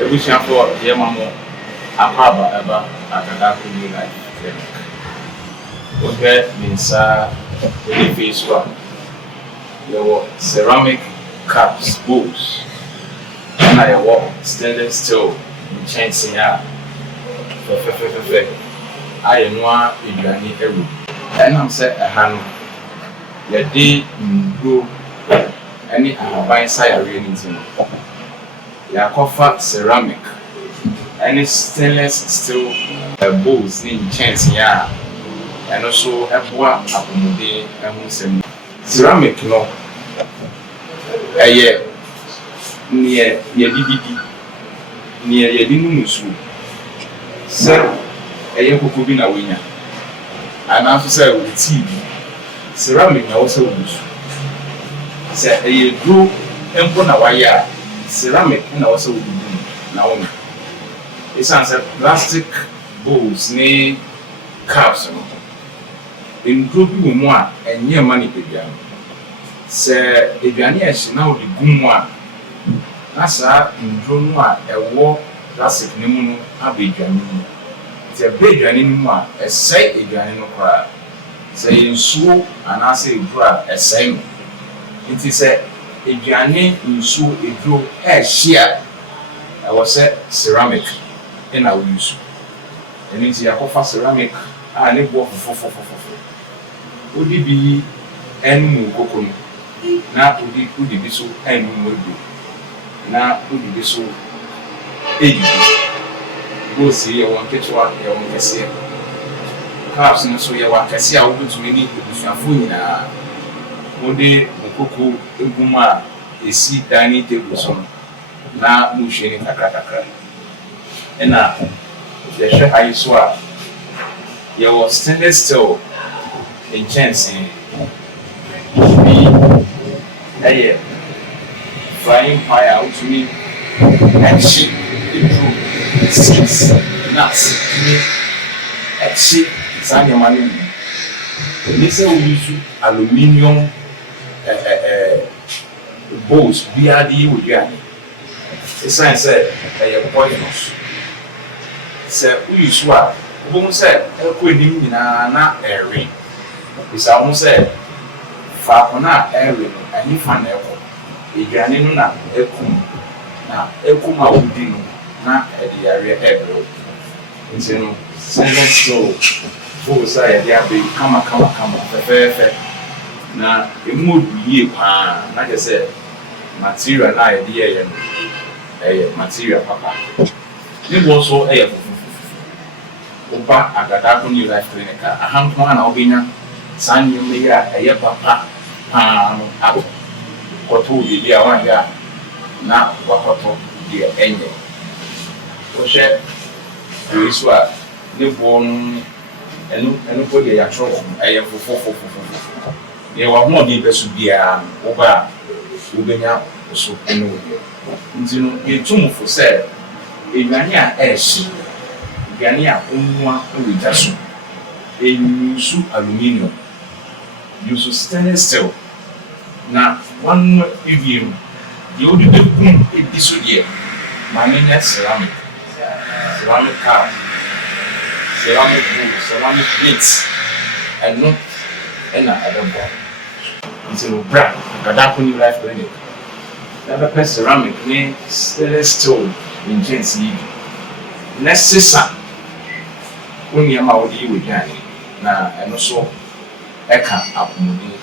Ebusia for dear mamo akwaba eba Agadarko new life clinic. Okay, minsa the face one. There were ceramic cups, bowls, and I wore stainless steel chancing ya. I know Ibrani Eru. And I'm set a hand. Your day go any buying side arranging. Ya coffer ceramic. Any stainless steel bowls in chance ya. And also a boa accommodate and some ceramic no. Aye near your DVD near your dinusu. Sir, a young could be a winner. And after say with TV, ceramic also use. Say a glue and put a wire, ceramic and also would be now. It's answer plastic bowls, nay cups. In grouping more and near money began. Say, if you are near, she now the boom one. Nasa in drone one, a war plastic nemono, a big animal. It's a big animal, a sight a animal cry. Say in so, and I say, draw a same. It is a Johnny in so a draw a shear. I was a ceramic, and I will use. And it's a coffer ceramic, and it walk for. Would it be any cocoa? Now, would it be so any would be? Now, would it be so? Go see your one catch one, your one cassia. Perhaps no so your one cassia will to many with your food. One day, cocoa, a guma, a seat dining table son. Now, no shading a cracker. And now, the share I saw your stainless steel. In chancing be a frying fire out to me and sheep seeds nuts to me at sheep Sanya money. This will use aluminium bowls BRD with Yanni. The sign said a poisonous. Sir, we use what? Who said a queen in a ring. It's almost said, Falcona, Erin, and you find Echo. A granina, Ecum, now Ecuma would be not at the area echo. It's no silent soul, full side, there be come, fair. Now, it would be not I said, material idea and a material papa. It was so a Oba Agadarko new life clinic, a hand one albina. San you may a papa out. What would be a 1 year? Now, what dear angel? Oshe, you is what newborn and nobody a trouble. I am for. There were more deepest to be over Ubenya or so anyway. You tomb for said, in Gania Ash, Gania Umwa with Jasu, a use aluminium. Use stainless steel. Now, one review, the only boom is this year. My name is ceramic car, ceramic bowl, ceramic plates, and not another ball. It's a brand, Agadarko new life clinic. Never ceramic, name stainless steel in James League. Next season, only a Maudi with Yanni. Now, and also. Eka accommodate